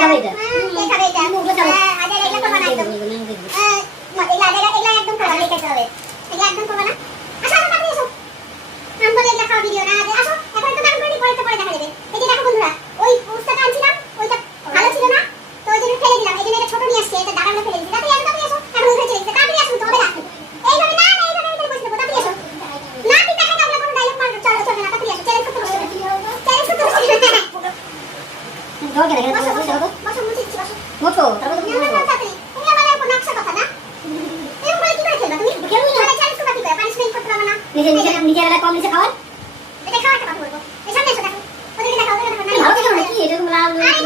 খাবে এটা কে খাবে এটা মুখে খাবে আজ এগুলা করবা না একদম এগুলা একদম করবা না খেতে হবে এগুলা একদম করবা না আসো আসো তাড়াতাড়ি আসো আমি বলে এগুলা খাওয়া ভিডিও না আসো এখন তো দাম করে পরে তো পরে দেখা যাবে এই যে দেখো বন্ধুরা ওই পুস্তকটা আনছিলাম ওইটা ভালো ছিল না তো ওই জন্য ফেলে দিলাম এই জন্য এটা ছোট নিয়ে আসছে এটা দাঁড়ানো ফেলে দিচ্ছি তাড়াতাড়ি আসো এখন উঠে চলে গেছে তাড়াতাড়ি আসো তো হবে না এইভাবে না না এইভাবে এখানে বসে থাকো তাড়াতাড়ি আসো না পিতা খাই আমরা কোনো ডায়লগ মারব চলো চলো না তাড়াতাড়ি আসো চ্যালেঞ্জ করতে বসো চ্যালেঞ্জ করতে বসো জল কেন কেন বসো বসে বসো বসো বসো মুছে দিচ্ছি বসো মোটো তারপর না না তাড়াতাড়ি তুমি আমার উপর নকশা কথা না এরকম করে কি করে খেলবা তুমি খেলবি না চ্যালেঞ্জ করবা কি করে পানিশমেন্ট করতে পারবা না নিচে একটা কম নিচে খাওয়ার এটা খাওয়ার কথা বলবো এই সামনে এসো দেখো ওদেরকে দেখাও ওদেরকে দেখো ভালো দেখো নাকি এরকম লাল আরে